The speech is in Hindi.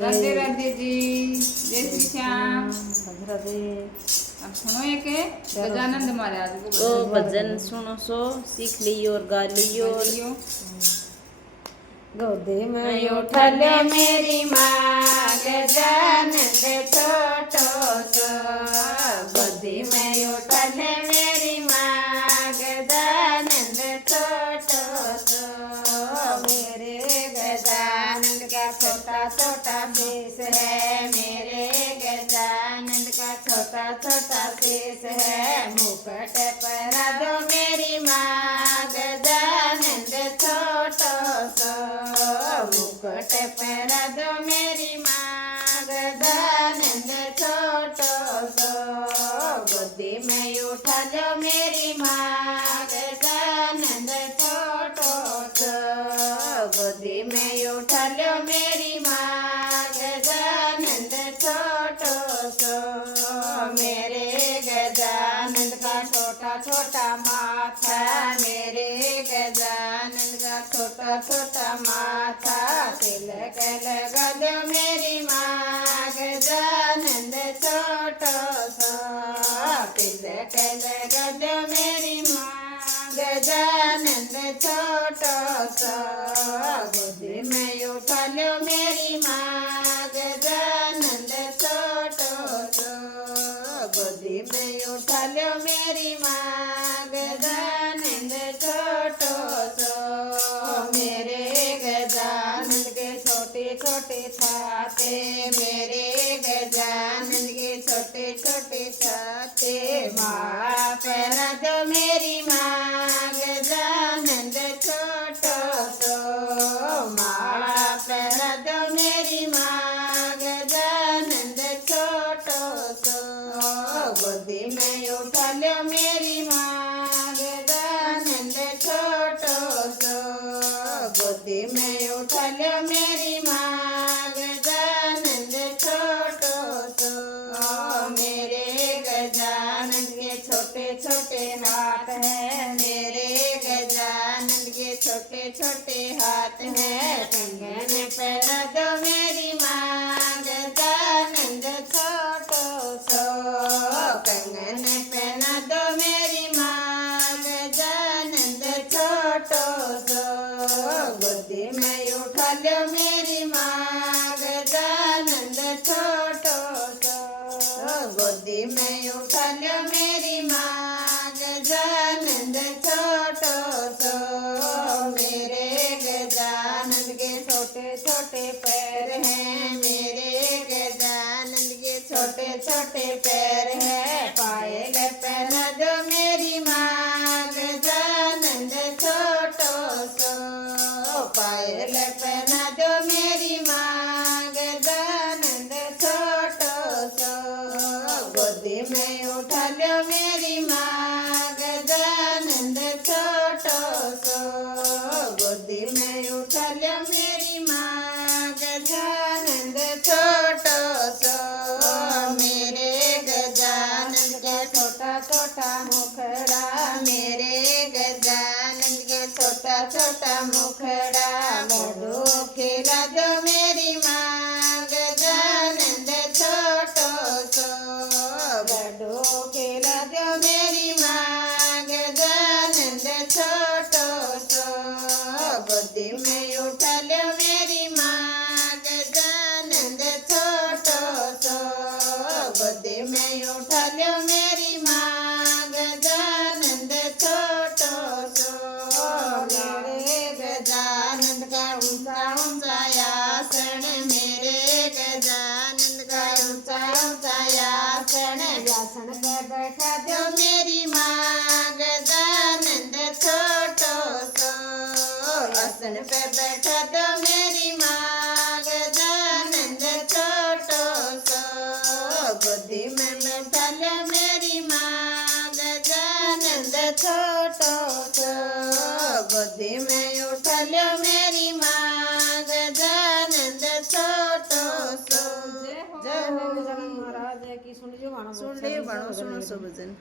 राधे राधे जी, जय श्री श्याम। राधे राधे। अब सुनो ये के गजानंद महाराज को तो भजन सुनो सो सीख लियो और गा लियो। गोदी में उठा ले मेरी माँ गजानंद छोटो सो। गोदी में उठा ले मेरी माँ गजानंद छोटो सो। मेरे गजानंद का छोटा छोटा शीश है। मेरे गजानंद का छोटा छोटा शीश है। मुकुट पहरा दो मेरी माँ गजानंद छोटो सो। मुकुट पहरा दो मेरी माँ गजानंद छोटो सो। गोदी में उठा लो मेरी माँ गजानंद छोटो सो। गोदी में उठा लो मेरी माँ गजानंद छोटो सो। मेरे गजानंद का छोटा छोटा माथा। मेरे गजानंद का छोटा छोटा माथा। तिलक लगा दो मेरी माँ गजानंद छोटो सो। तिलक लगा दो मेरी माँ गजानंद छोटो सो। गोदी में उठा लो मेरी माँ गजानंद छोटो सो। गोदी में उठा लो मेरी माँ गजानंद छोटो सो। मेरे गजानंद के छोटे छोटे छाते। मेरे गजानंद के छोटे छोटे छाते। माला पहना दो मेरी माँ गजानंद छोटो सो। माला पहना दो मेरी माँ गजानंद छोटो सो। गोदी में उठा लो मेरी माँ गजानंद छोटो सो। गोदी में उठा लो मेरी माँ गजानंद छोटो सो। मेरे गजानंद के छोटे छोटे हाथ हैं। मेरे गजानंद के छोटे छोटे हाथ हैं। कंगन पहना दो मेरी माँ गजानंद छोटो सो। कंगन पहना दो मेरी माँ गजानंद छोटो सो। गोदी में उठा लो मेरी माँ गजानंद छोटो सो। गोदी में उठा लो मेरी माँ गजानंद छोटो सो। मेरे गजानंद के छोटे छोटे पैर हैं। मेरे गजानंद के छोटे छोटे पैर हैं। पायल पहना दो मेरी माँ गजानंद छोटो सो। पायल पहना दो मेरी माँ गजानंद छोटो सो। गोदी में उठा लो मेरी माँ गजानंद छोटो सो। गोदी में उठा लो मेरी माँ गजानंद छोटो सो। मेरे गजानंद का छोटा छोटा मुखड़ा। मेरे गजानंद के छोटा छोटा मुखड़ा। लड्डू खिला दो मेरी माँ गजानंद छोटो सो। लड्डू खिला दो मेरी माँ गजानंद छोटो सो। गोदी में उठा लो मेरी माँ गजानंद छोटो सो। गोदी में उठा लो मेरी माँ गजानंद छोटो सो। मेरे गजानंद का ऊंचा ऊंचा आसन। मेरे गजानंद का ऊंचा ऊंचा आसन। आसन पे बैठा दो मेरी माँ गजानंद छोटो सो। आसन पे बैठा दो मेरी माँ गजानंद छोटो सो। गोदी में बैठा लो मेरी माँ गजानंद छोटो सो। गोदी में उठा लो मेरी माँ गजानंद छोटो सो। जय हो गजानन महाराज की। सुन लियो सुनो सो भजन।